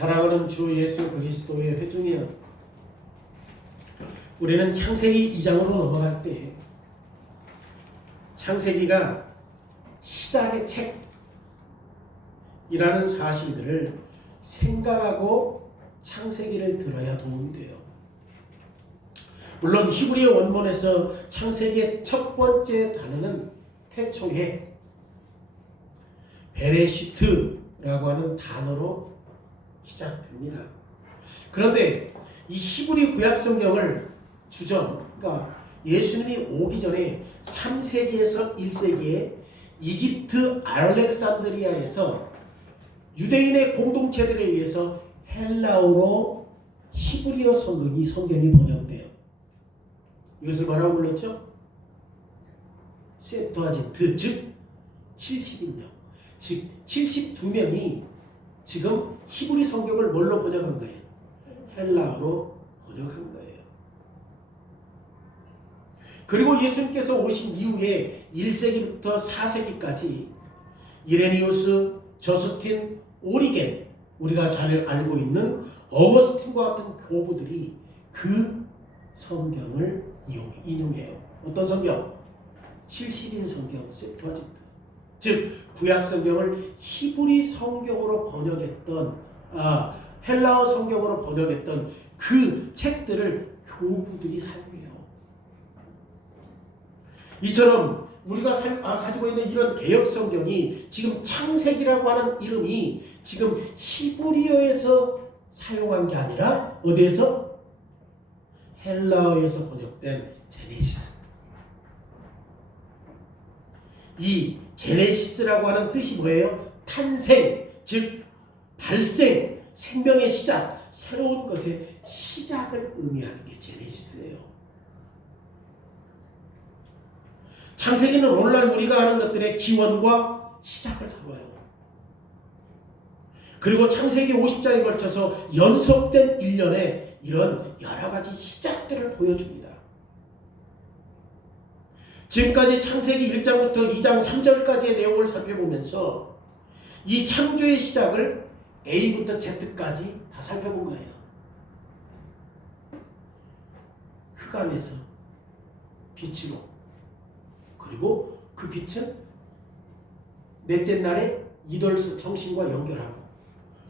사랑하는 주 예수 그리스도의 회중이여, 우리는 창세기 2장으로 넘어갈 때 창세기가 시작의 책이라는 사실들을 생각하고 창세기를 들어야 도움이 돼요. 물론 히브리어 원문에서 창세기의 첫 번째 단어는 태초에 베레시트라고 하는 단어로 시작됩니다. 그런데 이 히브리 구약 성경을 그러니까 예수님이 오기 전에 3세기에서 1세기에 이집트 알렉산드리아에서 유대인의 공동체들에 의해서 헬라어로 히브리어 성경이 번역돼요. 이것을 뭐라고 불렀죠? 셉투아진트, 즉 70인명, 즉 72명이 지금 히브리 성경을 뭘로 번역한 거예요? 헬라어로 번역한 거예요. 그리고 예수님께서 오신 이후에 1세기부터 4세기까지 이레니우스, 저스틴, 오리겐, 우리가 잘 알고 있는 어거스틴과 같은 교부들이 그 성경을 인용해요. 어떤 성경? 70인 성경, 셉투아진트. 즉 구약 성경을 히브리 성경으로 번역했던 헬라어 성경으로 번역했던 그 책들을 교부들이 사용해요. 이처럼 우리가 가지고 있는 이런 개역 성경이 지금 창세기라고 하는 이름이 지금 히브리어에서 사용한 게 아니라 어디에서? 헬라어에서 번역된 제네시스. 이 제네시스라고 하는 뜻이 뭐예요? 탄생, 즉 발생, 생명의 시작, 새로운 것의 시작을 의미하는 게 제네시스예요. 창세기는 오늘날 우리가 아는 것들의 기원과 시작을 다뤄요. 그리고 창세기 50장에 걸쳐서 연속된 일련의 이런 여러 가지 시작들을 보여줍니다. 지금까지 창세기 1장부터 2장 3절까지의 내용을 살펴보면서 이 창조의 시작을 A부터 Z까지 다 살펴본 거예요. 흙 안에서 빛으로, 그리고 그 빛은 넷째 날에 이돌 정신과 연결하고,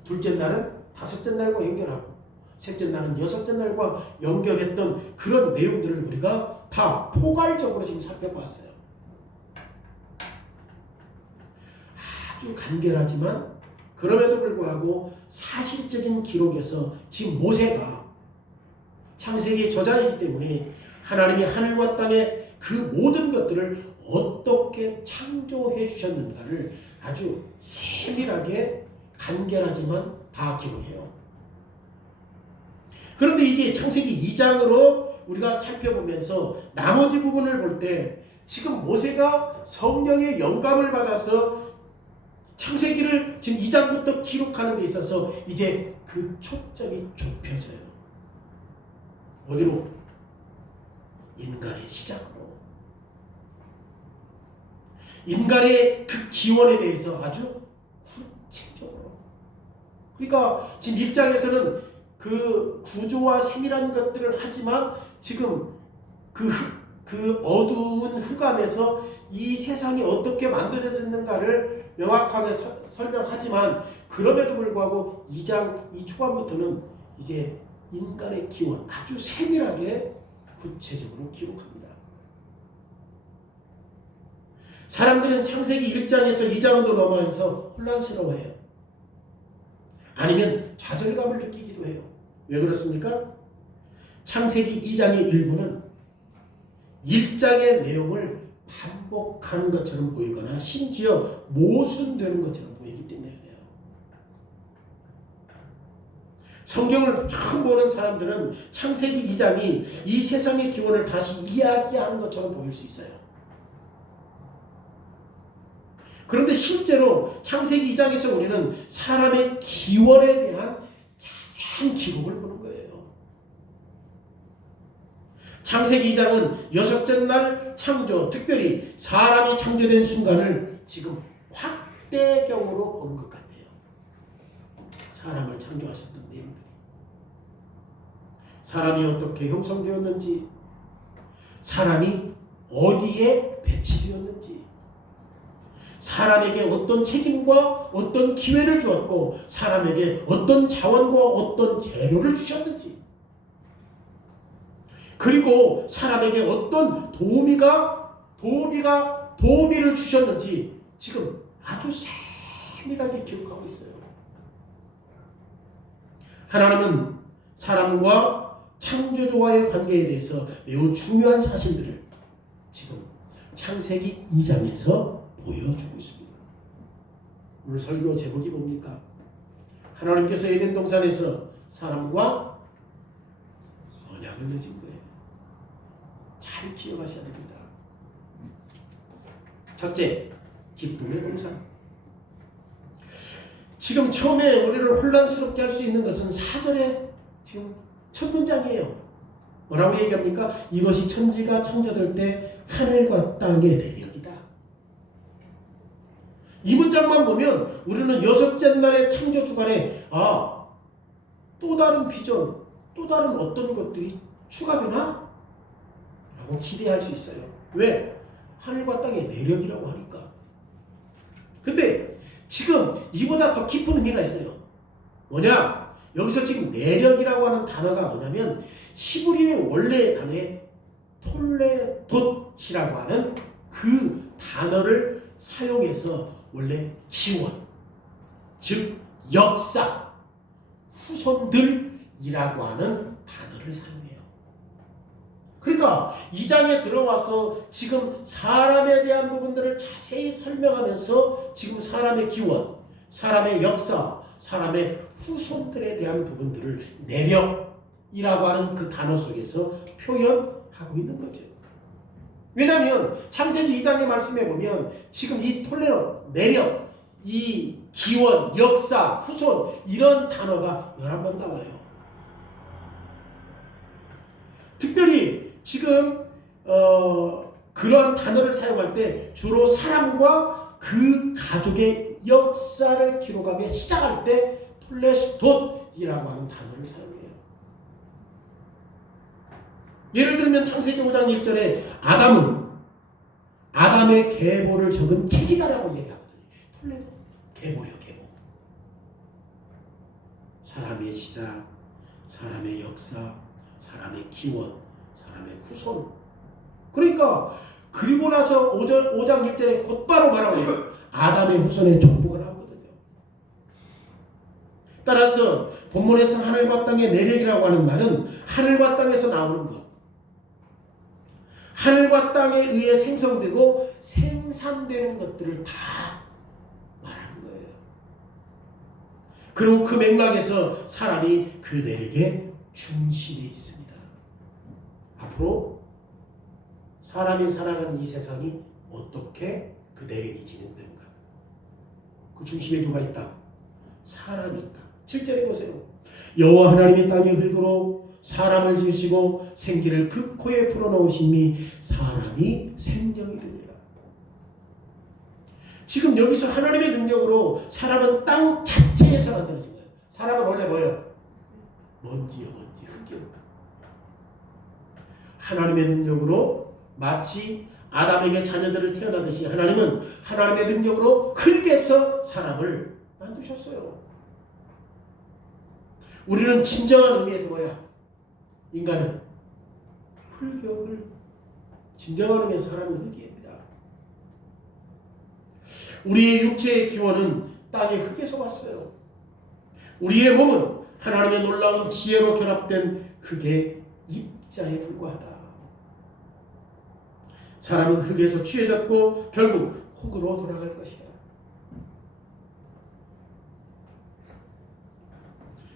둘째 날은 다섯째 날과 연결하고, 셋째 날은 여섯째 날과 연결했던 그런 내용들을 우리가 다 포괄적으로 지금 살펴봤어요. 아주 간결하지만 그럼에도 불구하고 사실적인 기록에서 지금 모세가 창세기의 저자이기 때문에 하나님이 하늘과 땅의 그 모든 것들을 어떻게 창조해 주셨는가를 아주 세밀하게 간결하지만 다 기록해요. 그런데 이제 창세기 2장으로 우리가 살펴보면서 나머지 부분을 볼 때 지금 모세가 성령의 영감을 받아서 창세기를 지금 2장부터 기록하는 데 있어서 이제 그 초점이 좁혀져요. 어디로? 인간의 시작으로. 인간의 그 기원에 대해서 아주 구체적으로. 그러니까 지금 1장에서는 그 구조와 세밀한 것들을 하지만 지금 그 어두운 흙 안에서 이 세상이 어떻게 만들어졌는가를 명확하게 설명하지만 그럼에도 불구하고 2장 이 초반부터는 이제 인간의 기원 아주 세밀하게 구체적으로 기록합니다. 사람들은 창세기 1장에서 2장으로 넘어가서 혼란스러워해요. 아니면 좌절감을 느끼기도 해요. 왜 그렇습니까? 창세기 2장의 일부는 1장의 내용을 반복하는 것처럼 보이거나 심지어 모순되는 것처럼 보이기 때문에 그래요. 성경을 처음 보는 사람들은 창세기 2장이 이 세상의 기원을 다시 이야기하는 것처럼 보일 수 있어요. 그런데 실제로 창세기 2장에서 우리는 사람의 기원에 대한 자세한 기록을 보는 거예요. 창세기 2장은 여섯째 날 창조, 특별히 사람이 창조된 순간을 지금 확대경으로 보는 것 같아요. 사람을 창조하셨던 내용들이, 사람이 어떻게 형성되었는지, 사람이 어디에 배치되었는지, 사람에게 어떤 책임과 어떤 기회를 주었고 사람에게 어떤 자원과 어떤 재료를 주셨는지, 그리고 사람에게 어떤 도우미를 주셨는지 지금 아주 세밀하게 기록하고 있어요. 하나님은 사람과 창조주와의 관계에 대해서 매우 중요한 사실들을 지금 창세기 2장에서 보여주고 있습니다. 오늘 설교 제목이 뭡니까? 하나님께서 에덴 동산에서 사람과 언약을 맺은 거예요. 잘 기억하셔야 됩니다. 첫째, 기쁨의 동산. 지금 처음에 우리를 혼란스럽게 할 수 있는 것은 4절에 지금 첫 문장이에요. 뭐라고 얘기합니까? 이것이 천지가 창조될 때 하늘과 땅의 내력이다. 이 문장만 보면 우리는 여섯째 날의 창조 주간에 또 다른 비전, 또 다른 어떤 것들이 추가되나? 라고 기대할 수 있어요. 왜? 하늘과 땅의 내력이라고 하니까. 근데 지금 이보다 더 깊은 의미가 있어요. 뭐냐? 여기서 지금 내력이라고 하는 단어가 뭐냐면 히브리의 원래 단어에 톨레돗이라고 하는 그 단어를 사용해서 원래 기원, 즉 역사, 후손들이라고 하는 단어를 사용해요. 그러니까 이 장에 들어와서 지금 사람에 대한 부분들을 자세히 설명하면서 지금 사람의 기원, 사람의 역사, 사람의 후손들에 대한 부분들을 내력이라고 하는 그 단어 속에서 표현하고 있는 거죠. 왜냐하면 창세기 2장의 말씀에 보면 지금 이 톨레롯, 내력, 이 기원, 역사, 후손 이런 단어가 11번 나와요. 특별히 지금 그러한 단어를 사용할 때 주로 사람과 그 가족의 역사를 기록하며 시작할 때 톨레스돗이라고 하는 단어를 사용해요. 예를 들면 창세기 5장 1절에 아담은 아담의 계보를 적은 책이다라고 얘기하거든요. 톨레도 계보예요, 계보. 사람의 시작, 사람의 역사, 사람의 기원, 사람의 후손. 그러니까 그리고 나서 5장 1절에 곧바로 말하고 있어요. 아담의 후손의 족보가 나오거든요. 따라서 본문에서 하늘과 땅의 내력이라고 하는 말은 하늘과 땅에서 나오는 것, 하늘과 땅에 의해 생성되고 생산되는 것들을 다 말하는 거예요. 그리고 그 맥락에서 사람이 그 내력의 중심에 있습니다. 앞으로 사람이 살아가는 이 세상이 어떻게 그 내력이 진행되는가? 그 중심에 누가 있다? 사람이 있다. 7절에 보세요. 여호와 하나님이 땅의 흙으로 사람을 지으시고 생기를 그 코에 불어넣으심이 사람이 생명이 됩니다. 지금 여기서 하나님의 능력으로 사람은 땅 자체에서 만들어진 거예요. 사람은 원래 뭐예요? 먼지요, 먼지, 흙이요. 하나님의 능력으로 마치 아담에게 자녀들을 태어나듯이 하나님은 하나님의 능력으로 흙에서 사람을 만드셨어요. 우리는 진정한 의미에서 뭐야? 인간은 흙을 진정한 의미에서 하나님은 흙입니다. 우리의 육체의 기원은 땅의 흙에서 왔어요. 우리의 몸은 하나님의 놀라운 지혜로 결합된 흙의 입자에 불과하다. 사람은 흙에서 취해졌고 결국 흙으로 돌아갈 것이다.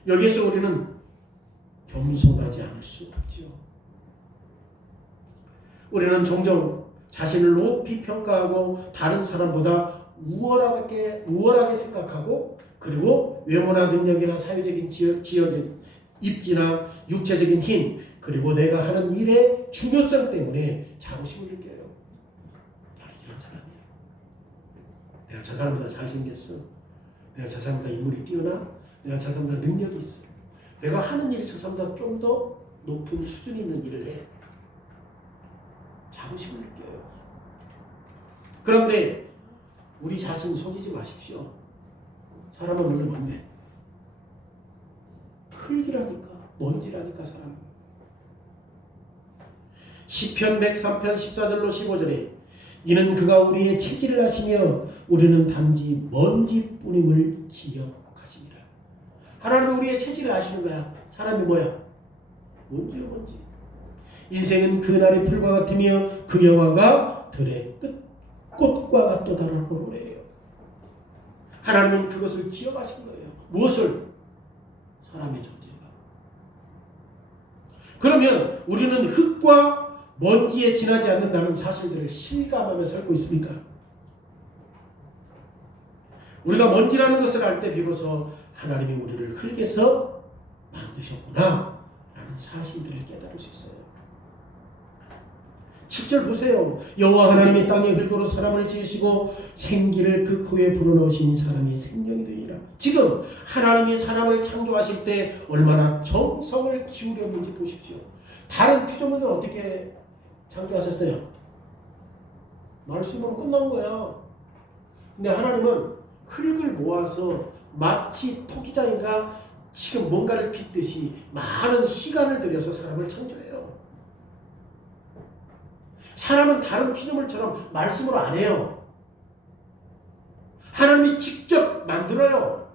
여기서 우리는 겸손하지 않을 수 없지요. 우리는 종종 자신을 높이 평가하고 다른 사람보다 우월하게 생각하고 그리고 외모나 능력이나 사회적인 지역의 입지나 육체적인 힘 그리고 내가 하는 일의 중요성 때문에 자부심을 느껴요. 야, 이런 사람이야. 내가 저 사람보다 잘생겼어. 내가 저 사람보다 인물이 뛰어나. 내가 저 사람보다 능력이 있어. 내가 하는 일이 저 사람보다 좀 더 높은 수준 있는 일을 해. 자부심을 느껴요. 그런데 우리 자신 속이지 마십시오. 사람은 원래 뭔데? 흙이라니까, 먼지라니까 사람. 시편 103편 14절로 15절에 이는 그가 우리의 체질을 아시며 우리는 단지 먼지뿐임을 기억하십니다. 하나님은 우리의 체질을 아시는 거야. 사람이 뭐야? 먼지요, 먼지. 인생은 그날의 풀과 같으며 그 영화가 들의 꽃과 같도다라는 노래예요. 하나님은 그것을 기억하신 거예요. 무엇을? 사람의 존재가. 그러면 우리는 흙과 먼지에 지나지 않는다는 사실들을 실감하며 살고 있습니까? 우리가 먼지라는 것을 알 때 비로소 하나님이 우리를 흙에서 만드셨구나 라는 사실들을 깨달을 수 있어요. 7절 보세요. 여호와 하나님이 땅의 흙으로 사람을 지으시고 생기를 그 코에 불어넣으신 사람이 생명이 되니라. 지금 하나님이 사람을 창조하실 때 얼마나 정성을 기울였는지 보십시오. 다른 피조물은 어떻게 창조하셨어요? 말씀으로 끝난 거야. 근데 하나님은 흙을 모아서 마치 토기장이가 지금 뭔가를 빚듯이 많은 시간을 들여서 사람을 창조해요. 사람은 다른 피조물처럼 말씀으로 안 해요. 하나님이 직접 만들어요.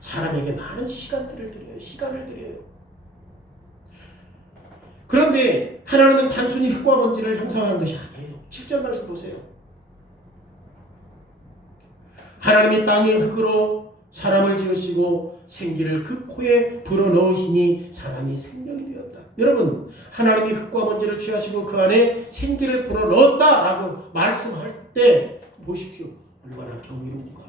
사람에게 많은 시간을 드려요. 그런데 하나님은 단순히 흙과 먼지를 형상한 것이 아니에요. 7절 말씀 보세요. 하나님이 땅의 흙으로 사람을 지으시고 생기를 그 코에 불어넣으시니 사람이 생명이 되었다. 여러분, 하나님이 흙과 먼지를 취하시고 그 안에 생기를 불어넣었다라고 말씀할 때 보십시오. 얼마나 경이로운가.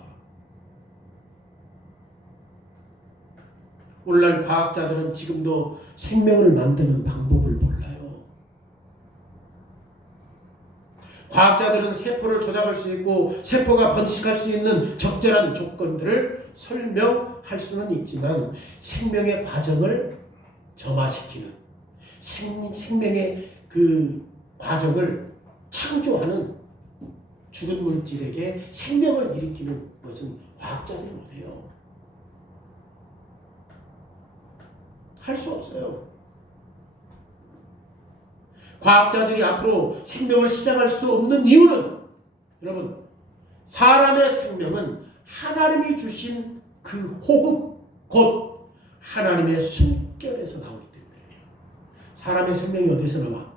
오늘날 과학자들은 지금도 생명을 만드는 방법을 몰라요. 과학자들은 세포를 조작할 수 있고 세포가 번식할 수 있는 적절한 조건들을 설명할 수는 있지만 생명의 과정을 점화시키는 생명의 그 과정을 창조하는 죽은 물질에게 생명을 일으키는 것은 과학자들이 못해요. 할 수 없어요. 과학자들이 앞으로 생명을 시작할 수 없는 이유는 여러분, 사람의 생명은 하나님이 주신 그 호흡, 곧 하나님의 숨결에서 나오기 때문이에요. 사람의 생명이 어디서 나와?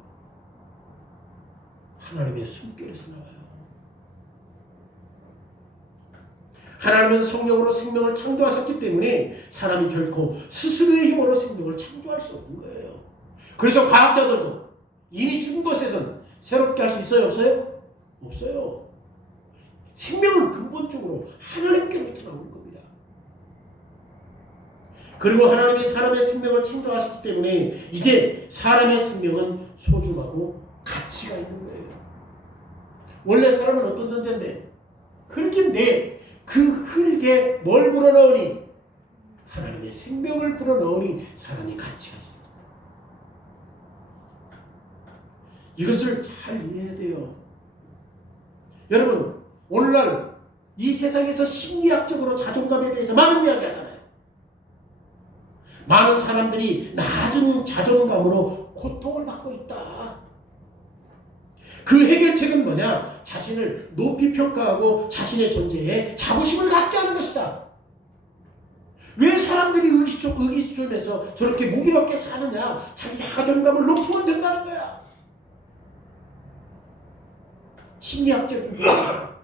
하나님의 숨결에서 나와요. 하나님은 성령으로 생명을 창조하셨기 때문에 사람이 결코 스스로의 힘으로 생명을 창조할 수 없는 거예요. 그래서 과학자들도 이미 죽은 것에선 새롭게 할 수 있어요? 없어요? 없어요. 생명은 근본적으로 하나님께로부터 나오는 겁니다. 그리고 하나님이 사람의 생명을 창조하셨기 때문에 이제 사람의 생명은 소중하고 가치가 있는 거예요. 원래 사람은 어떤 존재인데? 흙인데 그 흙에 뭘 불어넣으니? 하나님의 생명을 불어넣으니 사람이 가치가 있어. 이것을 잘 이해해야 돼요. 여러분, 오늘날 이 세상에서 심리학적으로 자존감에 대해서 많은 이야기 하잖아요. 많은 사람들이 낮은 자존감으로 고통을 받고 있다. 그 해결책은 뭐냐? 자신을 높이 평가하고 자신의 존재에 자부심을 갖게 하는 것이다. 왜 사람들이 의기소침해서 저렇게 무기력하게 사느냐? 자기 자존감을 높이면 된다는 거야. 심리학적인 부분이야.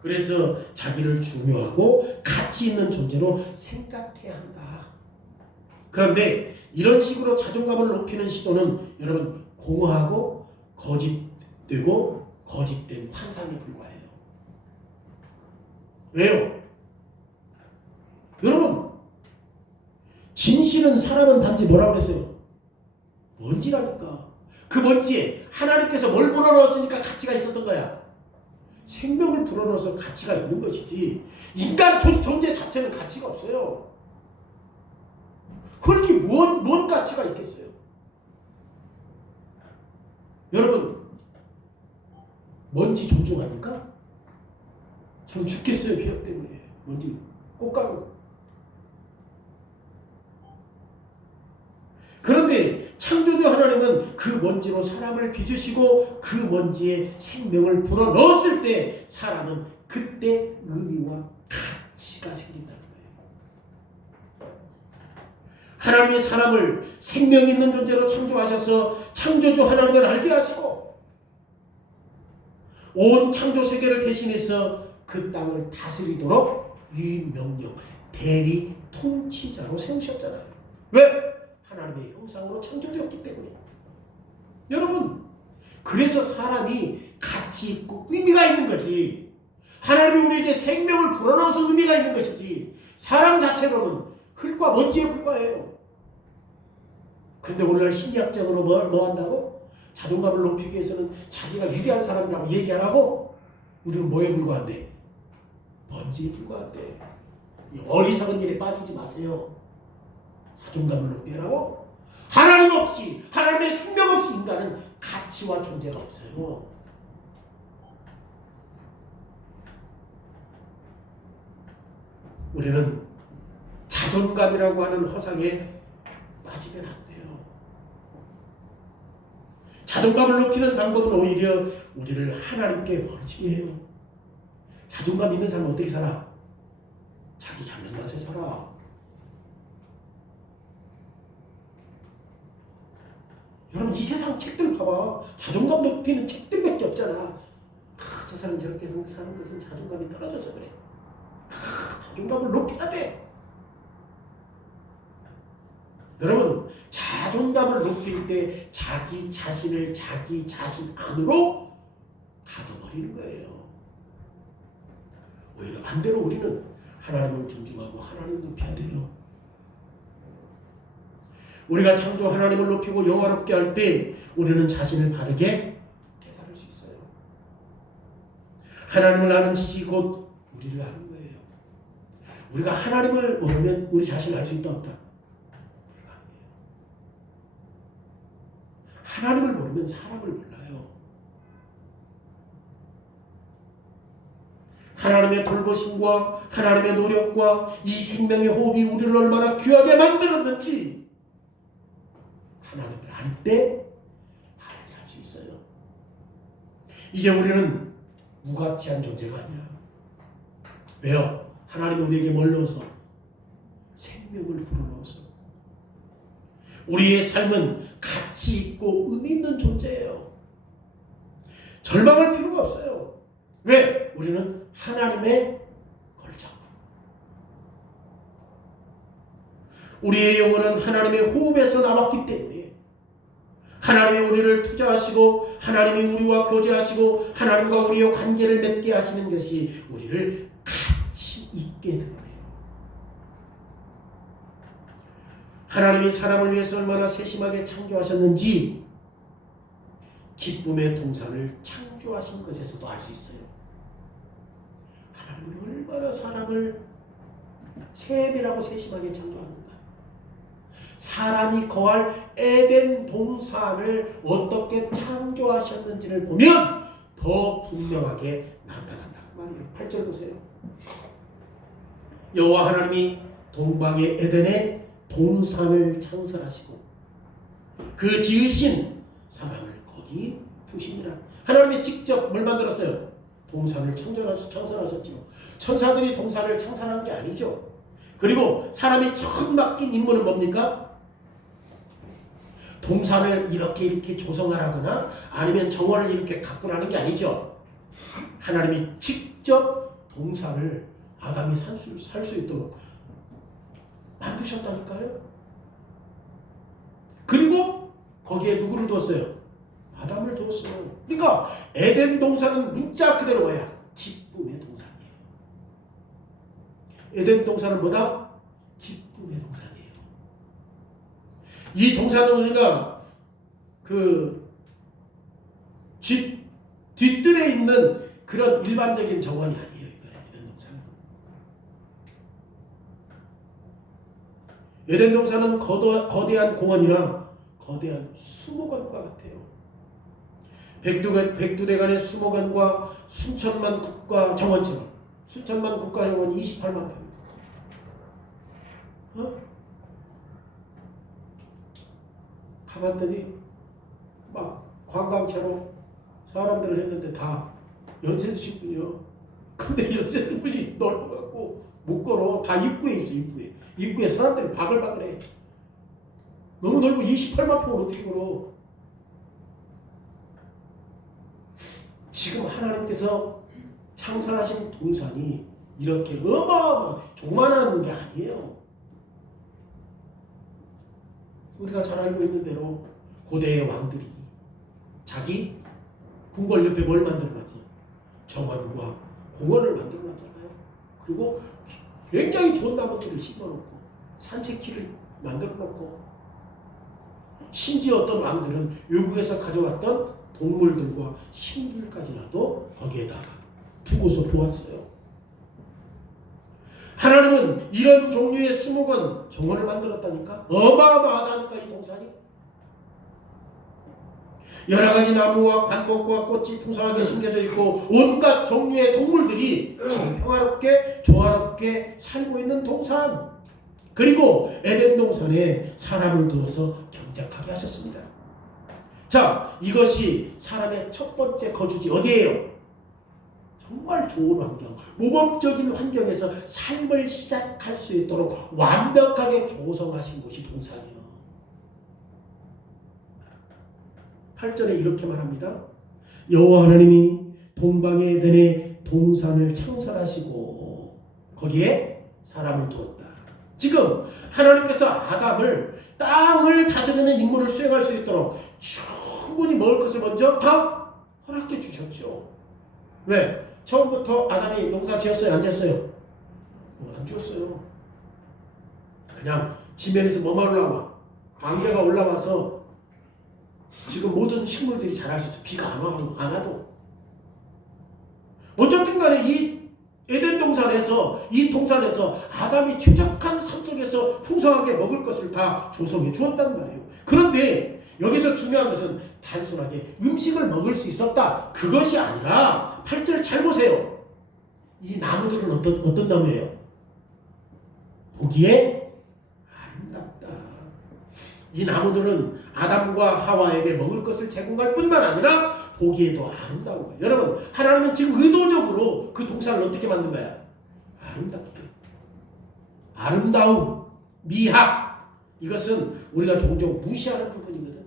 그래서 자기를 중요하고 가치 있는 존재로 생각해야 한다. 그런데 이런 식으로 자존감을 높이는 시도는 여러분 공허하고 거짓되고 거짓된 환상에 불과해요. 왜요? 여러분, 진실은 사람은 단지 뭐라고 그랬어요? 먼지라니까. 그 먼지에 하나님께서 뭘 불어넣었으니까 가치가 있었던 거야. 생명을 불어넣어서 가치가 있는 것이지 인간 존재 자체는 가치가 없어요. 흙이 뭔 가치가 있겠어요? 여러분 먼지 존중합니까? 저는 죽겠어요. 기억 때문에. 먼지 꽃가루. 그런데 창조주 하나님은 그 먼지로 사람을 빚으시고 그 먼지에 생명을 불어넣었을 때 사람은 그때 의미와 가치가 생긴다는 거예요. 하나님이 사람을 생명 있는 존재로 창조하셔서 창조주 하나님을 알게 하시고 온 창조 세계를 대신해서 그 땅을 다스리도록 위명령 대리 통치자로 세우셨잖아요. 왜? 하나님의 형상으로 창조되었기 때문에. 여러분 그래서 사람이 가치 있고 의미가 있는 거지. 하나님이 우리에게 생명을 불어넣어서 의미가 있는 것이지 사람 자체로는 흙과 먼지에 불과해요. 근데 오늘날 심리학적으로 뭐 한다고? 자존감을 높이기 위해서는 자기가 위대한 사람이라고 얘기하라고? 우리는 뭐에 불과한데? 먼지에 불과한데. 이 어리석은 일에 빠지지 마세요. 자존감을 높이라고? 하나님 없이, 하나님의 생명 없이 인간은 가치와 존재가 없어요. 우리는 자존감이라고 하는 허상에 빠지면 안 돼요. 자존감을 높이는 방법은 오히려 우리를 하나님께 멀어지게 해요. 자존감 있는 사람은 어떻게 살아? 자기 잘난 맛에 살아. 여러분 이 세상 책들 봐봐. 자존감 높이는 책들밖에 없잖아. 저 사람 저렇게 사는 것은 자존감이 떨어져서 그래. 자존감을 높여야 돼. 여러분 자존감을 높일 때 자기 자신을 자기 자신 안으로 가둬버리는 거예요. 오히려 반대로 우리는 하나님을 존중하고 하나님을 높여야 돼요. 우리가 창조 하나님을 높이고 영화롭게 할 때 우리는 자신을 바르게 깨달을 수 있어요. 하나님을 아는 지식이 곧 우리를 아는 거예요. 우리가 하나님을 모르면 우리 자신을 알 수 있다 없다? 하나님을 모르면 사람을 몰라요. 하나님의 돌보심과 하나님의 노력과 이 생명의 호흡이 우리를 얼마나 귀하게 만들었는지 하나님을 알 때 알게 할 수 있어요. 이제 우리는 무가치한 존재가 아니야. 왜요? 하나님이 우리에게 뭘 넣어서? 생명을 불어넣어서. 우리의 삶은 가치 있고 의미 있는 존재예요. 절망할 필요가 없어요. 왜? 우리는 하나님의 걸작품. 우리의 영혼은 하나님의 호흡에서 나왔기 때문에 하나님이 우리를 투자하시고 하나님이 우리와 교제하시고 하나님과 우리의 관계를 맺게 하시는 것이 우리를 가치 있게 드러내요. 하나님이 사람을 위해서 얼마나 세심하게 창조하셨는지 기쁨의 동산을 창조하신 것에서도 알 수 있어요. 하나님이 얼마나 사람을 셈이라고 세심하게 창조하는가. 사람이 거할 에덴 동산을 어떻게 창조하셨는지를 보면 더 분명하게 나타난다고 말이에요. 8절 보세요. 여호와 하나님이 동방의 에덴에 동산을 창설하시고 그 지으신 사람을 거기 두시니라. 하나님이 직접 뭘 만들었어요? 동산을 창설하셨죠. 천사들이 동산을 창설한 게 아니죠. 그리고 사람이 처음 맡긴 임무는 뭡니까? 동산을 이렇게 조성하라거나 아니면 정원을 이렇게 가꾸라는 게 아니죠. 하나님이 직접 동산을 아담이 살 수 있도록 만드셨다니까요. 그리고 거기에 누구를 두었어요? 아담을 두었어요. 그러니까 에덴 동산은 문자 그대로 뭐야? 기쁨의 동산이에요. 에덴 동산은 뭐다? 기쁨의 동산이에요. 이 동산은 우리가 그 뒷뜰에 있는 그런 일반적인 정원이 아니에요. 에덴 동산은. 에덴 동산은 거대한 공원이나 거대한 수목원과 같아요. 백두대간의 수목원과 순천만 국가정원처럼. 순천만 국가정원이 28만 평. 가봤더니 막 관광차로 사람들을 했는데 다 연세 드신 분이요. 근데 연세 든 분이 넓어갖고 못 걸어. 다 입구에 있어. 입구에 사람들이 바글바글해. 너무 넓고 28만 평을 어떻게 걸어. 지금 하나님께서 창설하신 동산이 이렇게 어마어마한 조만한 게 아니에요. 우리가 잘 알고 있는 대로 고대의 왕들이 자기 궁궐 옆에 뭘 만들어놨어? 정원과 공원을 만들어놨잖아요. 그리고 굉장히 좋은 나무들을 심어놓고 산책길을 만들어놓고 심지어 어떤 왕들은 외국에서 가져왔던 동물들과 식물까지라도 거기에다가 두고서 보았어요. 하나님은 이런 종류의 수목원 정원을 만들었다니까. 어마어마하다니까 이 동산이. 여러 가지 나무와 관목과 꽃이 풍성하게 심겨져 있고 온갖 종류의 동물들이 지금 평화롭게 조화롭게 살고 있는 동산. 그리고 에덴 동산에 사람을 두어서 경작하게 하셨습니다. 자, 이것이 사람의 첫 번째 거주지 어디예요? 정말 좋은 환경, 모범적인 환경에서 삶을 시작할 수 있도록 완벽하게 조성하신 곳이 동산이에요. 8절에 이렇게 말합니다. 여호와 하나님이 동방의 에덴에 동산을 창설하시고 거기에 사람을 두었다. 지금 하나님께서 아담을 땅을 다스리는 임무를 수행할 수 있도록 충분히 먹을 것을 먼저 다 허락해 주셨죠. 왜? 처음부터 아담이 농사 지었어요? 안 지었어요? 안 지었어요. 그냥 지면에서 뭐만 올라와? 안개가 올라와서 지금 모든 식물들이 자랄 수 있어. 비가 안 와도. 어쨌든 간에 이 에덴 동산에서 이 동산에서 아담이 최적한 삶 속에서 풍성하게 먹을 것을 다 조성해 주었단 말이에요. 그런데 여기서 중요한 것은 단순하게 음식을 먹을 수 있었다. 그것이 아니라 8절 잘 보세요. 이 나무들은 어떤 나무예요? 보기에 아름답다. 이 나무들은 아담과 하와에게 먹을 것을 제공할 뿐만 아니라 보기에도 아름다운 거예요. 여러분, 하나님은 지금 의도적으로 그 동산을 어떻게 만든 거야? 아름답게. 아름다움, 미학. 이것은 우리가 종종 무시하는 부분이거든.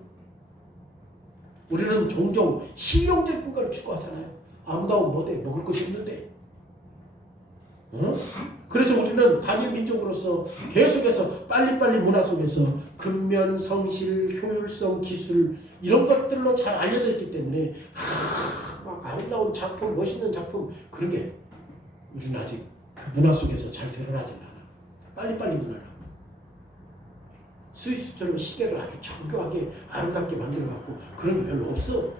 우리는 종종 실용적인 걸 추구하잖아요. 아름다움 뭐돼? 먹을 것이 없는데. 그래서 우리는 단일 민족으로서 계속해서 빨리빨리 문화 속에서 근면, 성실, 효율성, 기술 이런 것들로 잘 알려져 있기 때문에 막 아름다운 작품, 멋있는 작품 그런 게 우리는 아직 그 문화 속에서 잘 드러나지 않아. 빨리빨리 문화라. 스위스처럼 시계를 아주 정교하게 아름답게 만들어갖고 그런 게 별로 없어.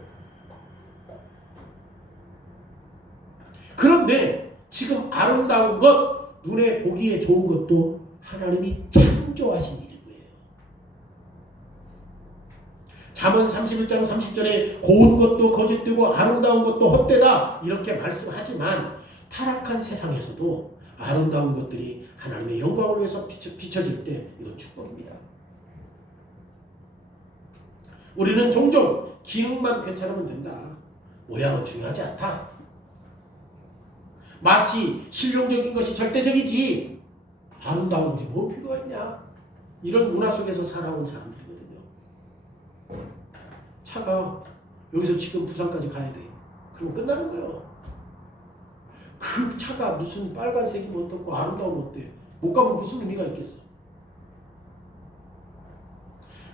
그런데 지금 아름다운 것, 눈에 보기에 좋은 것도 하나님이 창조하신 일이고요. 잠언 31장 30절에 고운 것도 거짓되고 아름다운 것도 헛되다 이렇게 말씀하지만 타락한 세상에서도 아름다운 것들이 하나님의 영광을 위해서 비춰질 때 이건 축복입니다. 우리는 종종 기능만 괜찮으면 된다. 모양은 중요하지 않다. 마치 실용적인 것이 절대적이지 아름다운 것이 뭘 필요가 있냐. 이런 문화 속에서 살아온 사람들이거든요. 차가 여기서 지금 부산까지 가야 돼. 그러면 끝나는 거예요. 그 차가 무슨 빨간색이면 어떻고 아름다우면 어때? 못 가면 무슨 의미가 있겠어.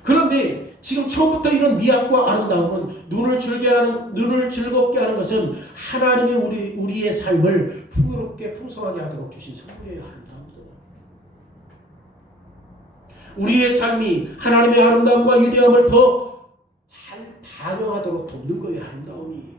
그런데 지금 처음부터 이런 미학과 아름다움은 눈을 즐겁게 하는 것은 하나님이 우리의 삶을 풍요롭게 풍성하게 하도록 주신 선물이에요. 아름다움도. 우리의 삶이 하나님의 아름다움과 위대함을 더 잘 반영하도록 돕는 거예요. 아름다움이.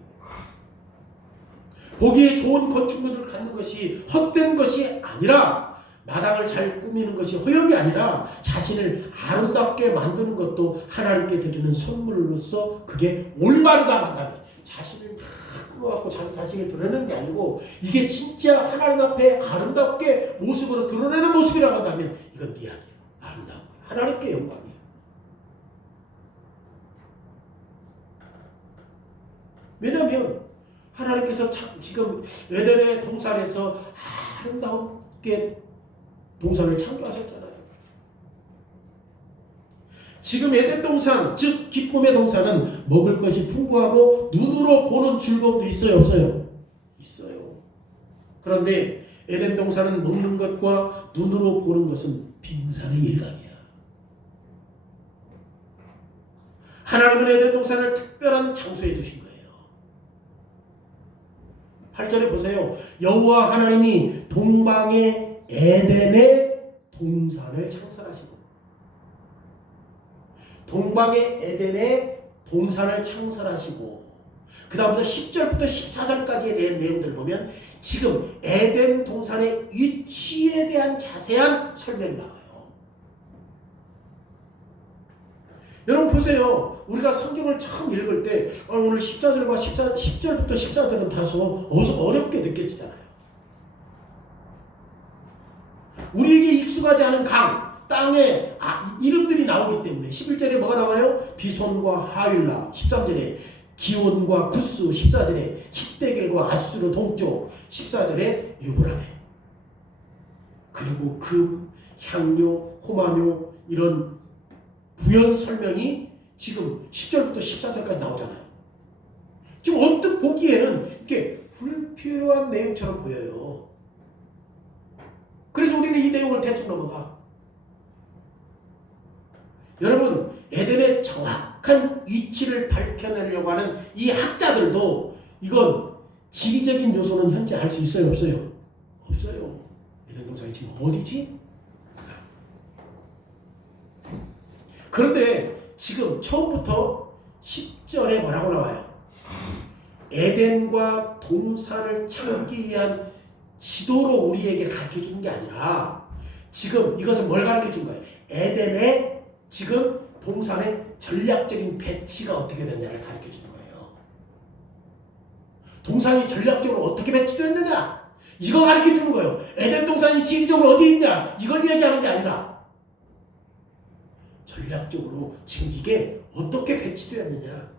보기에 좋은 건축물을 갖는 것이 헛된 것이 아니라 마당을 잘 꾸미는 것이 허영이 아니라 자신을 아름답게 만드는 것도 하나님께 드리는 선물로서 그게 올바르다 만다면 자신을 막 꾸며갖고 자기 자신을 드러내는 게 아니고 이게 진짜 하나님 앞에 아름답게 모습으로 드러내는 모습이라고 한다면 이건 네 아니에요. 아름다운 거예요. 하나님께 영광이에요. 왜냐하면 하나님께서 지금 에덴의 동산에서 아름답게 동산을 창조하셨잖아요. 지금 에덴 동산, 즉 기쁨의 동산은 먹을 것이 풍부하고 눈으로 보는 즐거움도 있어요, 없어요? 있어요. 그런데 에덴 동산은 먹는 것과 눈으로 보는 것은 빙산의 일각이야. 하나님은 에덴 동산을 특별한 장소에 두신 거예요. 8절에 보세요. 여호와 하나님이 동방의 에덴의 동산을 창설하시고 동방의 에덴의 동산을 창설하시고 그 다음부터 10절부터 14절까지의 내용들을 보면 지금 에덴 동산의 위치에 대한 자세한 설명이 나와요. 여러분 보세요. 우리가 성경을 처음 읽을 때 오늘 14절과 10절부터 14절은 다소 어렵게 느껴지잖아요. 우리에게 익숙하지 않은 강, 땅의 이름들이 나오기 때문에 11절에 뭐가 나와요? 비손과 하윌라, 13절에 기온과 구스, 14절에 hit대길과 아수르 동쪽, 14절에 유브라데. 그리고 금, 향료, 호마뇨 이런 부연 설명이 지금 10절부터 14절까지 나오잖아요. 지금 언뜻 보기에는 이게 불필요한 내용처럼 보여요. 그래서 우리는 이 내용을 대충 넘어가. 여러분, 에덴의 정확한 위치를 밝혀내려고 하는 이 학자들도 이건 지리적인 요소는 현재 알 수 있어요, 없어요? 없어요. 에덴 동산이 지금 어디지? 그런데 지금 처음부터 10절에 뭐라고 나와요? 에덴과 동산을 찾기 위한 지도로 우리에게 가르쳐 주는 게 아니라 지금 이것은 뭘 가르쳐 준 거예요? 에덴의 지금 동산의 전략적인 배치가 어떻게 됐냐를 가르쳐 주는 거예요. 동산이 전략적으로 어떻게 배치됐느냐? 이거 가르쳐 주는 거예요. 에덴 동산이 지리적으로 어디 있냐? 이걸 얘기하는 게 아니라 전략적으로 지금 이게 어떻게 배치되었느냐.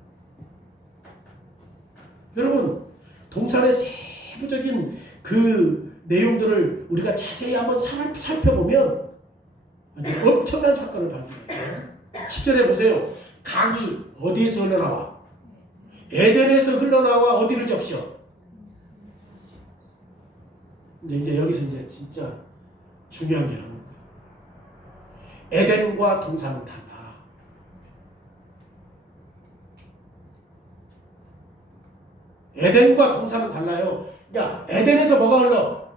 여러분, 동산의 세부적인 그 내용들을 우리가 자세히 한번 살펴보면 엄청난 사건을 발견해요. 10절에 보세요. 강이 어디에서 흘러나와? 에덴에서 흘러나와 어디를 적셔? 이제 여기서 이제 진짜 중요한 게 나옵니다. 에덴과 동산은 달라. 에덴과 동산은 달라요. 그러니까 에덴에서 뭐가 흘러?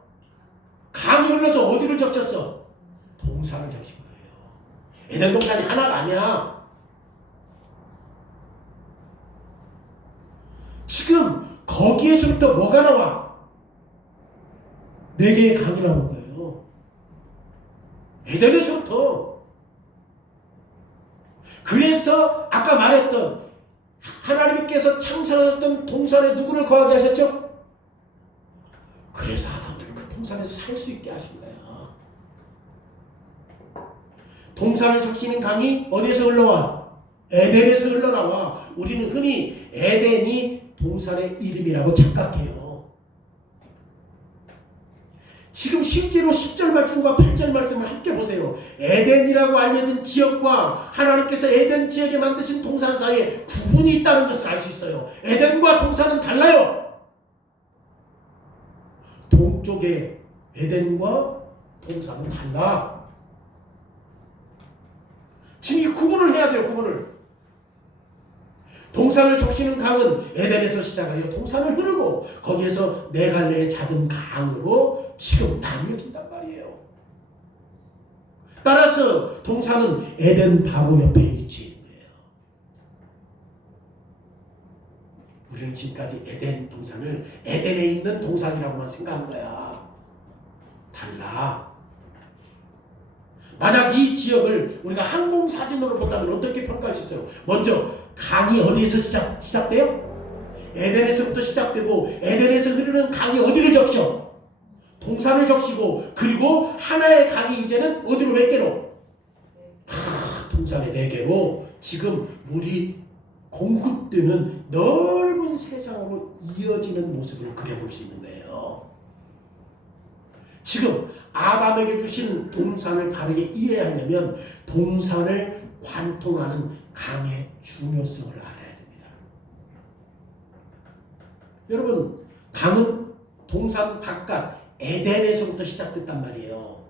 강이 흘러서 어디를 적셨어? 동산을 적신 거예요. 에덴 동산이 하나가 아니야. 지금 거기에서부터 뭐가 나와? 4개의 강이 나온 거예요. 에덴에서부터. 그래서 아까 말했던 하나님께서 창설하셨던 동산에 누구를 거하게 하셨죠? 그래서 아담을 그 동산에서 살 수 있게 하신 거야. 동산을 적시는 강이 어디에서 흘러와? 에덴에서 흘러나와. 우리는 흔히 에덴이 동산의 이름이라고 착각해요. 지금 실제로 10절 말씀과 8절 말씀을 함께 보세요. 에덴이라고 알려진 지역과 하나님께서 에덴 지역에 만드신 동산 사이에 구분이 있다는 것을 알 수 있어요. 에덴과 동산은 달라요. 동쪽의 에덴과 동산은 달라. 지금 이 구분을 해야 돼요. 구분을. 동산을 적시는 강은 에덴에서 시작하여 동산을 흐르고 거기에서 4갈래의 작은 강으로 지금 나뉘어진단 말이에요. 따라서 동산은 에덴 바로 옆에 위치해 있는 거예요. 우리는 지금까지 에덴 동산을 에덴에 있는 동산이라고만 생각한 거야. 달라. 만약 이 지역을 우리가 항공사진으로 본다면 어떻게 평가할 수 있어요? 먼저 강이 어디에서 시작돼요? 에덴에서부터 시작되고 에덴에서 흐르는 강이 어디를 적셔? 동산을 적시고 그리고 하나의 강이 이제는 어디로 몇 개로? 동산의 4개로 지금 물이 공급되는 넓은 세상으로 이어지는 모습을 그려볼 수 있는 거예요. 지금 아담에게 주신 동산을 바르게 이해하려면 동산을 관통하는 강의 중요성을 알아야 됩니다. 여러분, 강은 동산 바깥 에덴에서부터 시작됐단 말이에요.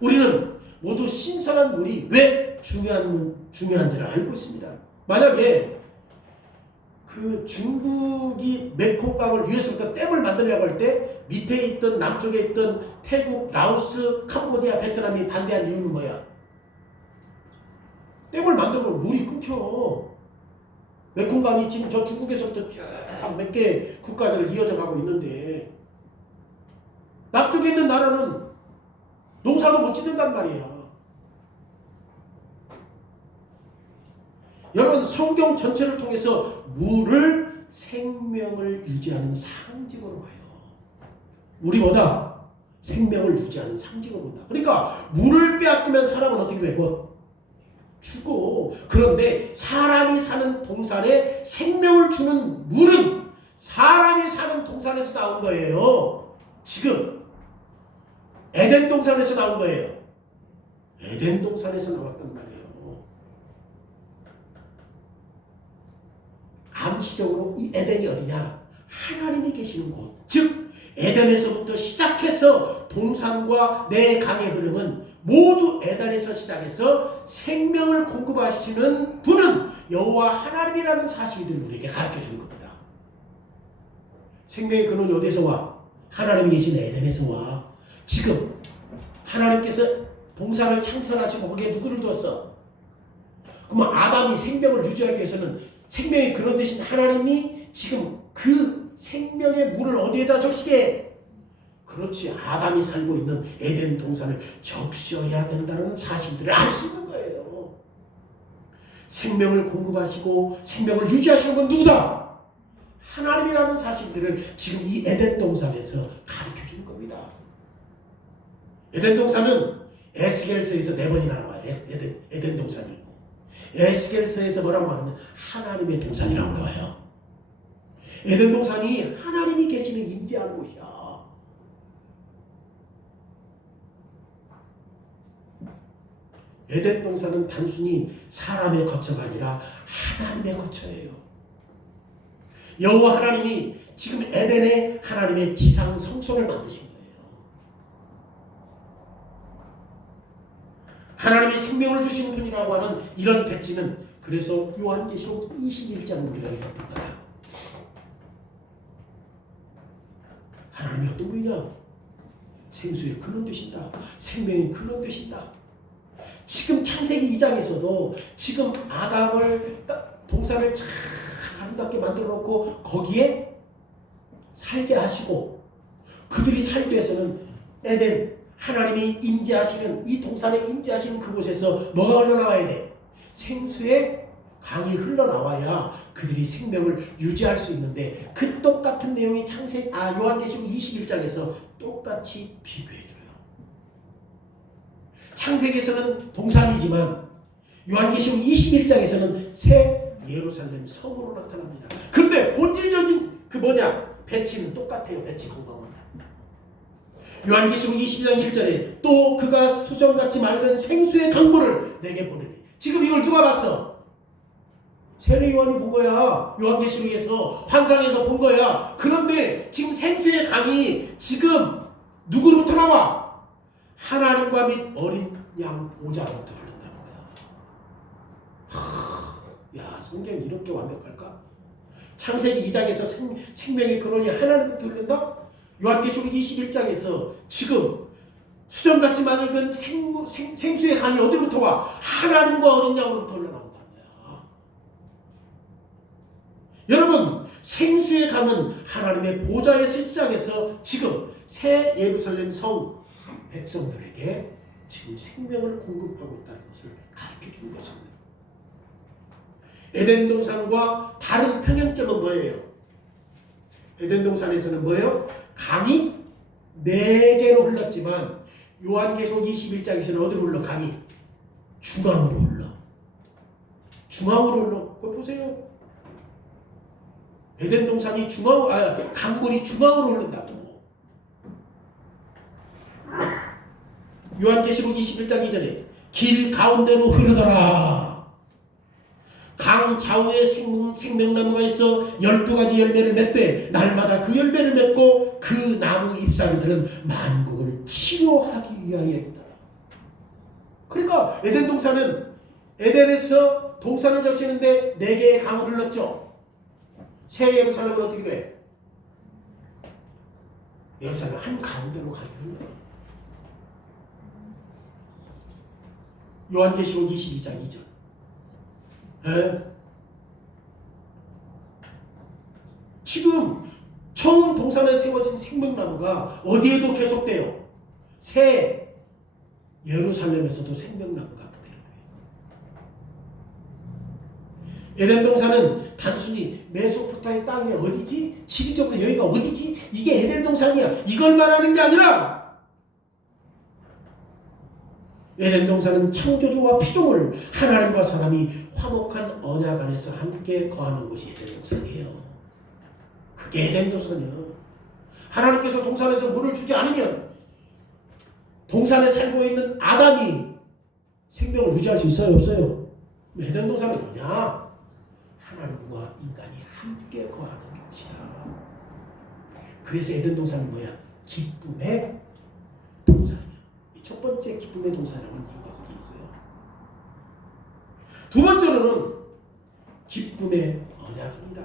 우리는 모두 신선한 물이 왜 중요한지를 알고 있습니다. 만약에 그 중국이 메콩강을 위에서부터 댐을 만들려고 할 때 밑에 있던 남쪽에 있던 태국, 라오스, 캄보디아, 베트남이 반대한 이유는 뭐야? 댐을 만들면 물이 끊겨. 메콩강이 지금 저 중국에서부터 쭉 몇 개 국가들을 이어져 가고 있는데 남쪽에 있는 나라는 농사도 못 짓는단 말이야. 여러분, 성경 전체를 통해서 물을 생명을 유지하는 상징으로 봐요. 물이 뭐다? 생명을 유지하는 상징으로 본다. 그러니까 물을 빼앗기면 사람은 어떻게 되고? 죽어. 그런데 사람이 사는 동산에 생명을 주는 물은 사람이 사는 동산에서 나온 거예요. 지금 에덴 동산에서 나온 거예요. 에덴 동산에서 나왔단 말이에요. 암시적으로 이 에덴이 어디냐? 하나님이 계시는 곳. 즉 에덴에서부터 시작해서 동산과 내 강의 흐름은 모두 에덴에서 시작해서 생명을 공급하시는 분은 여호와 하나님이라는 사실을 우리에게 가르쳐주는 겁니다. 생명의 근원이 어디서 와? 하나님이 계신 에덴에서 와. 지금 하나님께서 동산을 창설하시고 거기에 누구를 뒀어? 그러면 아담이 생명을 유지하기 위해서는 생명의 근원 되신 하나님이 지금 그 생명의 물을 어디에다 적시게? 그렇지, 아담이 살고 있는 에덴 동산을 적셔야 된다는 사실들을 알 수 있는 거예요. 생명을 공급하시고 생명을 유지하시는 건 누구다? 하나님이라는 사실들을 지금 이 에덴 동산에서 가르쳐 주는 겁니다. 에덴 동산은 에스겔서에서 4번이나 나와요. 에덴 동산이. 에스겔서에서 뭐라고 하냐면 하나님의 동산이라고 나와요. 에덴 동산이 하나님이 계시는 임재한 곳이야. 에덴 동산은 단순히 사람의 거처가 아니라 하나님의 거처예요. 여호와 하나님이 지금 에덴에 하나님의 지상 성소를 만드신 거예요. 하나님이 생명을 주신 분이라고 하는 이런 배치는 그래서 요한계시록 21장 우리가 읽었던 거예요. 하나님이 어떤 분이냐? 생수의 근원 되신다. 생명의 근원 되신다. 지금 창세기 2장에서도 지금 아담을 동산을 잘 아름답게 만들어 놓고 거기에 살게 하시고 그들이 살기 위해서는 에덴 하나님이 임재하시는 이 동산에 임재하시는 그곳에서 뭐가 흘러나와야 돼? 생수의 강이 흘러나와야 그들이 생명을 유지할 수 있는데 그 똑같은 내용이 요한계시록 21장에서 똑같이 비교해줘요. 창세기에서는 동산이지만 요한계시록 21장에서는 새 예루살렘 성으로 나타납니다. 그런데 본질적인 배치는 똑같아요. 배치 방법은. 요한계시록 22장 1절에 또 그가 수정같이 맑은 생수의 강물을 내게 보내니. 지금 이걸 누가 봤어? 세례 요한이 본 거야. 요한계시록에서 환상에서 본 거야. 그런데 지금 생수의 강이 지금 누구로부터 나와? 하나님과 및 어린 양 보좌로부터 흐른다는 거야. 야, 성경이 이렇게 완벽할까? 창세기 2장에서 생명의 근원이 하나님부터 흐른다? 요한계시록 21장에서 지금 수정같이 맑은 생수의 강이 어디로부터 와? 하나님과 어린 양으로부터 흘러나온다는 거야. 여러분, 생수의 강은 하나님의 보좌의 시장에서 지금 새 예루살렘 성 백성들에게 지금 생명을 공급하고 있다는 것을 가르쳐 주는 것입니다. 에덴 동산과 다른 평행점은 뭐예요? 에덴 동산에서는 뭐예요? 강이 4개로 흘렀지만 요한계시록 21장에서는 어디로 흘러? 강이 중앙으로 흘러. 중앙으로 흘러. 그거 보세요. 에덴 동산이 강물이 중앙으로 흐른다고. 요한계시록 21장 이전에 길 가운데로 흐르더라. 강 좌우에 생명나무가 있어 12가지 열매를 맺되 날마다 그 열매를 맺고 그 나무 잎사귀들은 만국을 치료하기 위하여이다. 그러니까 에덴 동산은 에덴에서 동산을 적시는데 4개의 강을 흘렀죠. 새 예루살렘은 어떻게 돼? 예루살렘 한 가운데로 가는 거예요. 요한계시록 22장 2절. 지금 처음 동산에 세워진 생명나무가 어디에도 계속돼요. 새 예루살렘에서도 생명나무가 그대로 돼요. 에덴 동산은 단순히 메소포타의 땅이 어디지? 지리적으로 여기가 어디지? 이게 에덴 동산이야. 이걸 말하는 게 아니라 에덴 동산은 창조주와 피조물 하나님과 사람이 화목한 언약 안에서 함께 거하는 곳이 에덴 동산이에요. 그게 에덴 동산이에요. 하나님께서 동산에서 물을 주지 않으면 동산에 살고 있는 아담이 생명을 유지할 수 있어요? 없어요? 에덴 동산은 뭐냐? 하나님과 인간이 함께 거하는 곳이다. 그래서 에덴 동산은 뭐야? 기쁨의 동산이야. 첫 번째 기쁨의 동산이라는 이유가 거기 있어요. 두 번째로는 기쁨의 언약입니다.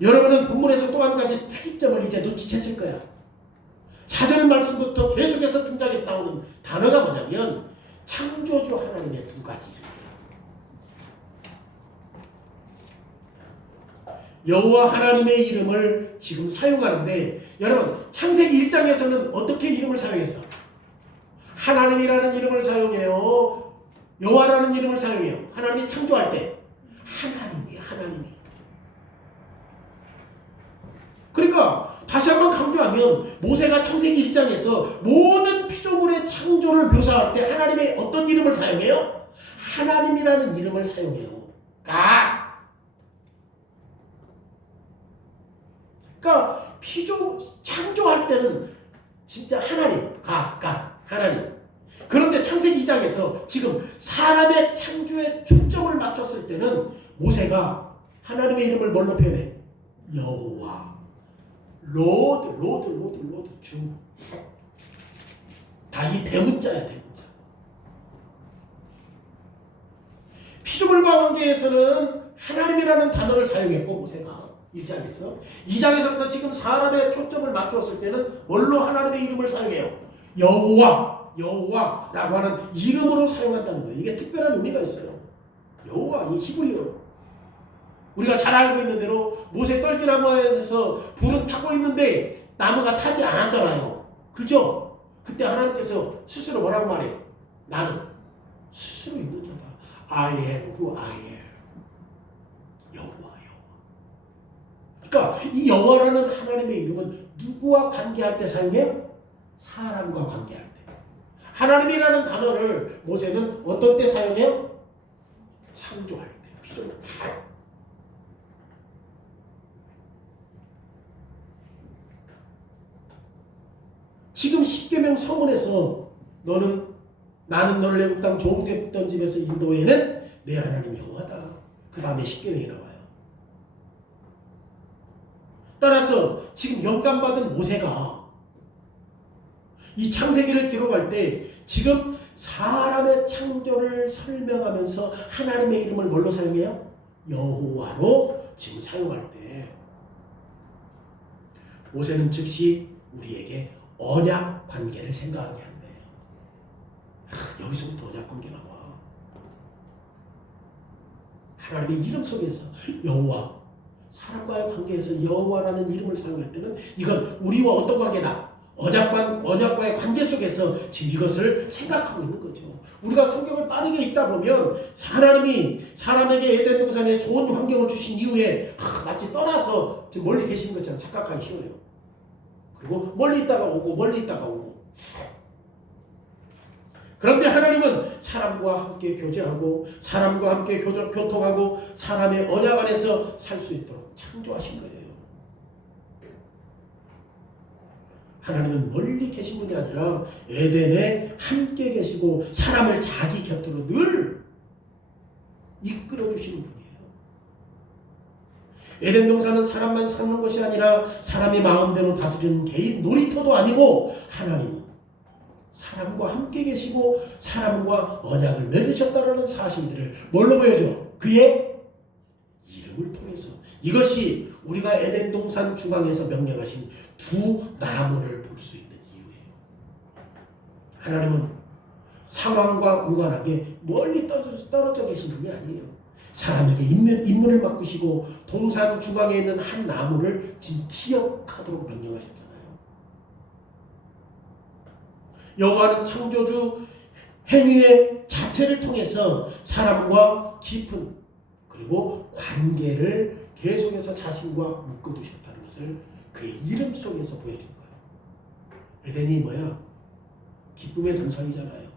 여러분은 본문에서 또 한 가지 특이점을 이제 눈치챘을 거야. 4절 말씀부터 계속해서 등장해서 나오는 단어가 뭐냐면 창조주 하나님의 2가지입니다. 여호와 하나님의 이름을 지금 사용하는데 여러분 창세기 1장에서는 어떻게 이름을 사용했어? 하나님이라는 이름을 사용해요. 여호와라는 이름을 사용해요. 하나님이 창조할 때 하나님이. 그러니까 다시 한번 강조하면 모세가 창세기 1장에서 모든 피조물의 창조를 묘사할 때 하나님의 어떤 이름을 사용해요? 하나님이라는 이름을 사용해요. 그러니까 창조할 때는 진짜 하나님, 하나님. 그런데 창세기 2장에서 지금 사람의 창조에 초점을 맞췄을 때는 모세가 하나님의 이름을 뭘로 표현해? 여호와, 로드, 주. 다 이 대문자야, 대문자. 피조물과 관계에서는 하나님이라는 단어를 사용했고 모세가 1장에서 2장에서부터 지금 사람의 초점을 맞추었을 때는 뭘로 하나님의 이름을 사용해요? 여호와라고 하는 이름으로 사용한다는 거예요. 이게 특별한 의미가 있어요. 여호와, 이 히브리어. 우리가 잘 알고 있는 대로 모세 떨기나무에서 불은 타고 있는데 나무가 타지 않았잖아요. 그렇죠? 그때 하나님께서 스스로 뭐라고 말해요? 나는 스스로 있는 자다. I am who I am. 여호와. 그러니까 이 여호와라는 하나님의 이름은 누구와 관계할 때 사용해요? 사람과 관계할 때. 하나님이라는 단어를 모세는 어떤 때 사용해요? 창조할 때. 피조물. 지금 십계명 서문에서 나는 너를 애굽 땅 종되었던 집에서 인도에는 내 하나님 여호와다. 그 다음에 십계명이 나와요. 따라서 지금 영감받은 모세가 이 창세기를 기록할 때 지금 사람의 창조를 설명하면서 하나님의 이름을 뭘로 사용해요? 여호와로 지금 사용할 때 모세는 즉시 우리에게 언약 관계를 생각하게 한 거예요. 여기서부터 언약 관계가 와. 하나님의 이름 속에서 여호와, 사람과의 관계에서 여호와라는 이름을 사용할 때는 이건 우리와 어떤 관계다? 언약과의 관계 속에서 지금 이것을 생각하고 있는 거죠. 우리가 성경을 빠르게 읽다 보면 하나님이 사람에게 에덴 동산에 좋은 환경을 주신 이후에 마치 떠나서 지금 멀리 계시는 것처럼 착각하기 쉬워요. 그리고 멀리 있다가 오고 멀리 있다가 오고. 그런데 하나님은 사람과 함께 교제하고 사람과 함께 교통하고 사람의 언약 안에서 살 수 있도록 창조하신 거예요. 하나님은 멀리 계신 분이 아니라 에덴에 함께 계시고 사람을 자기 곁으로 늘 이끌어 주시는 분이에요. 에덴 동산은 사람만 사는 것이 아니라 사람이 마음대로 다스리는 개인 놀이터도 아니고 하나님은 사람과 함께 계시고 사람과 언약을 맺으셨다는 사실들을 뭘로 보여줘? 그의 이름을 통해서. 이것이 우리가 에덴 동산 중앙에서 명령하신 두 나무를 볼 수 있는 이유예요. 하나님은 상황과 무관하게 멀리 떨어져 계신 분이 아니에요. 사람에게 인문을 바꾸시고 동산 중앙에 있는 한 나무를 지금 기억하도록 명령하셨잖아요. 여호와는 창조주 행위의 자체를 통해서 사람과 깊은 그리고 관계를 계속해서 자신과 묶어두셨다는 것을 그의 이름 속에서 보여준 거예요. 에덴이 뭐야? 기쁨의 동산이잖아요.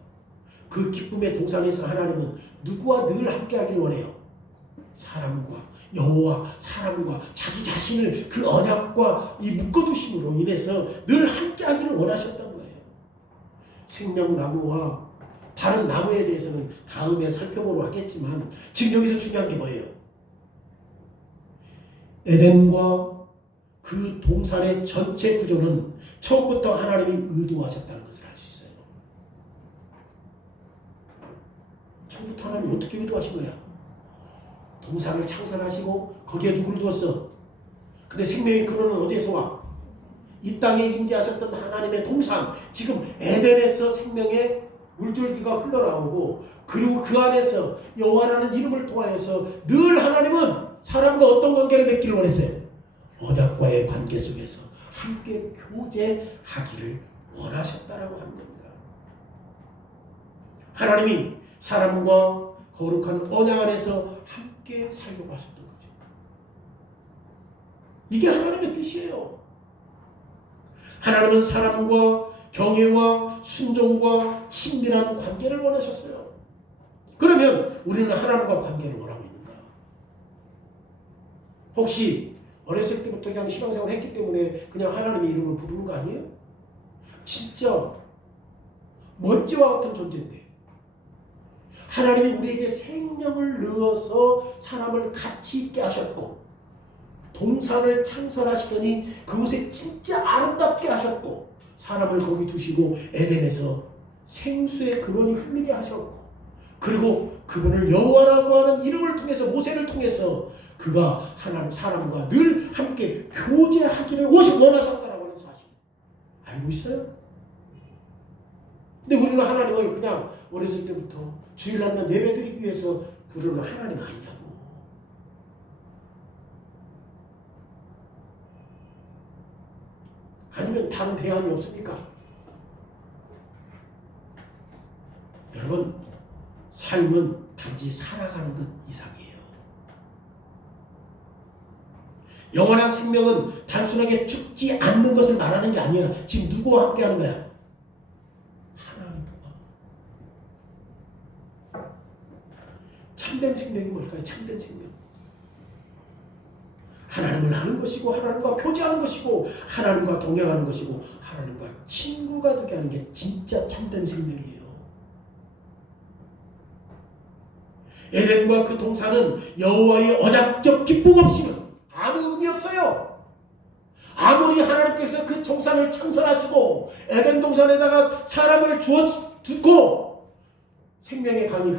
그 기쁨의 동산에서 하나님은 누구와 늘 함께하길 원해요? 사람과 여호와 사람과 자기 자신을 그 언약과 이 묶어두심으로 인해서 늘 함께하기를 원하셨던 거예요. 생명나무와 다른 나무에 대해서는 다음에 살펴보도록 하겠지만 지금 여기서 중요한 게 뭐예요? 에덴과 그 동산의 전체 구조는 처음부터 하나님이 의도하셨다는 것을 알 수 있어요. 처음부터 하나님이 어떻게 의도하신 거야? 동산을 창설하시고 거기에 누구를 두었어? 근데 생명의 근원은 어디에서 와? 이 땅에 임재하셨던 하나님의 동산, 지금 에덴에서 생명의 물줄기가 흘러나오고 그리고 그 안에서 여호와라는 이름을 통하여서 늘 하나님은 사람과 어떤 관계를 맺기를 원했어요? 언약과의 관계 속에서 함께 교제하기를 원하셨다라고 하는 겁니다. 하나님이 사람과 거룩한 언약 안에서 함께 살려고 하셨던 거죠. 이게 하나님의 뜻이에요. 하나님은 사람과 경외와 순종과 친밀한 관계를 원하셨어요. 그러면 우리는 하나님과 관계를 원하고 있는가? 혹시 어렸을 때부터 그냥 신앙생활을 했기 때문에 그냥 하나님의 이름을 부르는 거 아니에요? 진짜 먼지와 같은 존재인데 하나님이 우리에게 생명을 넣어서 사람을 같이 있게 하셨고 동산을 창설하시더니 그곳에 진짜 아름답게 하셨고 사람을 거기 두시고 에덴에서 생수의 근원이 흘리게 하셨고 그리고 그분을 여호와라고 하는 이름을 통해서 모세를 통해서 그가 하나님 사람과 늘 함께 교제하기를 원하셨다라고 하는 사실 알고 있어요? 근데 우리는 하나님을 그냥 어렸을 때부터 주일날만 예배드리기 위해서 부르는 하나님 아니냐고. 아니면 다른 대안이 없습니까? 여러분, 삶은 단지 살아가는 것 이상이에요. 영원한 생명은 단순하게 죽지 않는 것을 말하는 게 아니야. 지금 누구와 함께 하는 거야? 하나님과. 참된 생명이 뭘까요? 참된 생명. 하나님을 아는 것이고 하나님과 교제하는 것이고 하나님과 동행하는 것이고 하나님과 친구가 되게 하는 게 진짜 참된 생명이에요. 에덴과 그 동산은 여호와의 언약적 기쁨 없이는 아무 의미 없어요. 아무리 하나님께서 그 동산을 창설하시고 에덴 동산에다가 사람을 두고 생명의 강이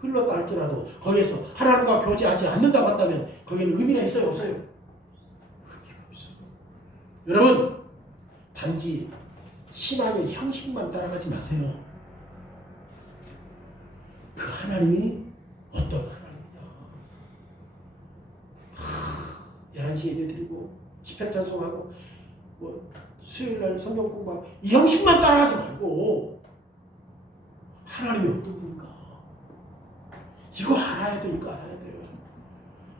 흘렀다 할지라도 거기에서 하나님과 교제하지 않는다고 한다면 거기에는 의미가 있어요? 없어요? 의미가 없어요. 여러분, 단지 신앙의 형식만 따라가지 마세요. 그 하나님이 어떤 하나님이냐. 11시 예배드리고 시편 찬송하고 뭐 수요일날 성경 공부하고 이 형식만 따라하지 말고 하나님이 어떤 분인가 이거 알아야 돼. 이거 알아야 돼요.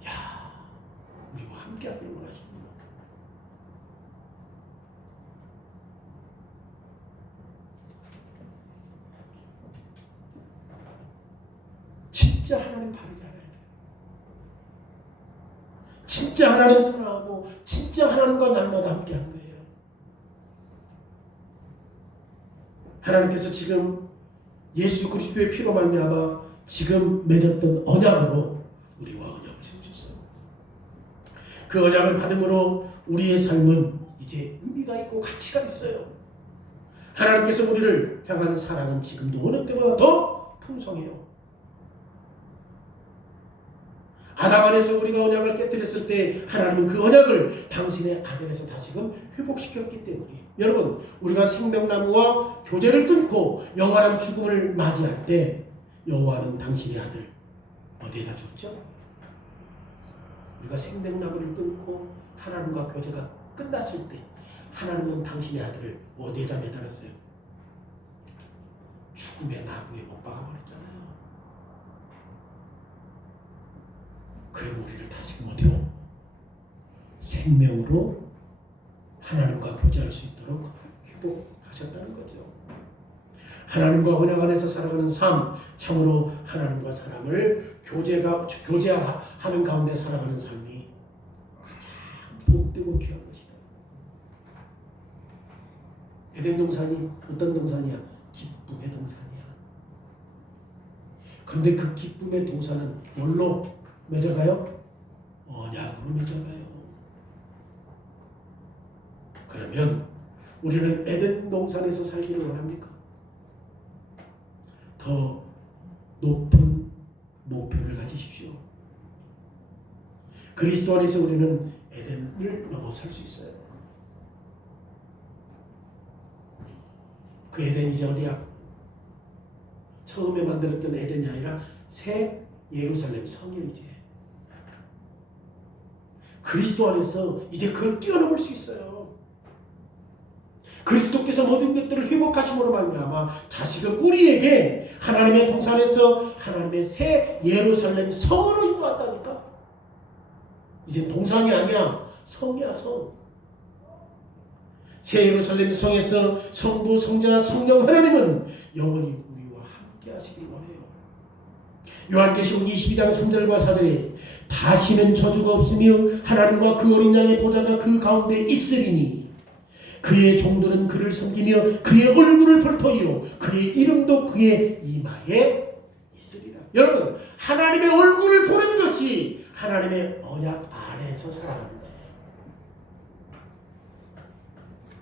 야, 우리와 함께 하기를 원하십니다. 진짜 하나님 바르게 알아야 돼요. 진짜 하나님 사랑하고 진짜 하나님과 날마다 함께 하는 거예요. 하나님께서 지금 예수 그리스도의 피로 말미암아 지금 맺었던 언약으로 우리와 언약을 세우셨어요. 그 언약을 받음으로 우리의 삶은 이제 의미가 있고 가치가 있어요. 하나님께서 우리를 향한 사랑은 지금도 어느 때보다 더 풍성해요. 아담 안에서 우리가 언약을 깨뜨렸을 때 하나님은 그 언약을 당신의 아들에서 다시금 회복시켰기 때문에 여러분 우리가 생명나무와 교제를 끊고 영원한 죽음을 맞이할 때 여호와는 당신의 아들 어디에다 줬죠? 우리가 생명나무를 끊고 하나님과 교제가 끝났을 때 하나님은 당신의 아들을 어디에다 매달았어요? 죽음의 나무에 못 박아버렸잖아요. 그럼 우리를 다시금 어디로? 생명으로 하나님과 교제할 수 있도록 회복하셨다는 거죠. 하나님과 언약 안에서 살아가는 삶, 참으로 하나님과 사람을 교제하는 가운데 살아가는 삶이 가장 복되고 귀한 것이다. 에덴 동산이 어떤 동산이야? 기쁨의 동산이야. 그런데 그 기쁨의 동산은 뭘로 맺어가요? 언약으로 맺어가요. 그러면 우리는 에덴 동산에서 살기를 원합니까? 더 높은 목표를 가지십시오. 그리스도 안에서 우리는 에덴을 넘어설 수 있어요. 그 에덴이 이제 어디야? 처음에 만들었던 에덴이 아니라 새 예루살렘 성이에요. 이제 그리스도 안에서 이제 그걸 뛰어넘을 수 있어요. 그리스도께서 모든 것들을 회복하심으로 말미암아 다시금 우리에게 하나님의 동산에서 하나님의 새 예루살렘 성으로 인도한다니까. 이제 동산이 아니야. 성이야, 성. 새 예루살렘 성에서 성부, 성자, 성령 하나님은 영원히 우리와 함께 하시길 원해요. 요한계시록 22장 3절과 4절에 다시는 저주가 없으며 하나님과 그 어린 양의 보좌가 그 가운데 있으리니 그의 종들은 그를 섬기며 그의 얼굴을 볼 터이요 그의 이름도 그의 이마에 있으리라. 여러분 하나님의 얼굴을 보는 것이 하나님의 언약 안에서 살아가는 거예요.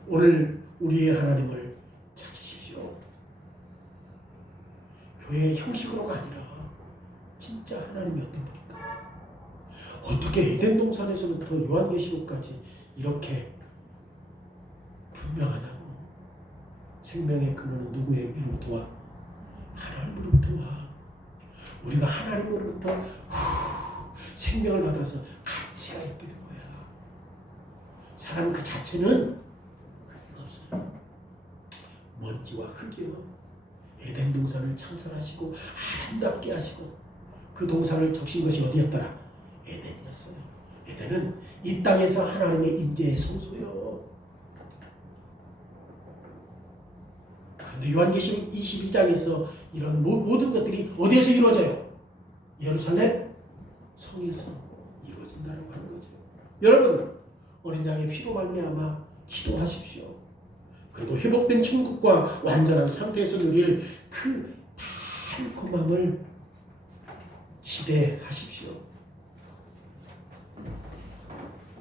오늘 우리의 하나님을 찾으십시오. 교회의 형식으로가 아니라 진짜 하나님이 어떤 분일까? 어떻게 에덴 동산에서부터 요한계시록까지 이렇게 분명하다고? 생명의 근원은 누구에게로부터 와? 하나님으로부터 와. 우리가 하나님으로부터 생명을 받아서 가치가 있게 된 거야. 사람 그 자체는 의미가 없어요. 먼지와 흙이요. 에덴 동산을 창설하시고 아름답게 하시고 그 동산을 적신 것이 어디였더라? 에덴이었어요. 에덴은 이 땅에서 하나님의 임재의 성소요. 그런데 요한계시록 22장에서 이런 모든 것들이 어디에서 이루어져요? 예루살렘 성에서 이루어진다고 하는 거죠. 여러분 어린 양의 피로 말미암아 기도하십시오. 그리고 회복된 천국과 완전한 상태에서 누릴 그 달콤함을 기대하십시오.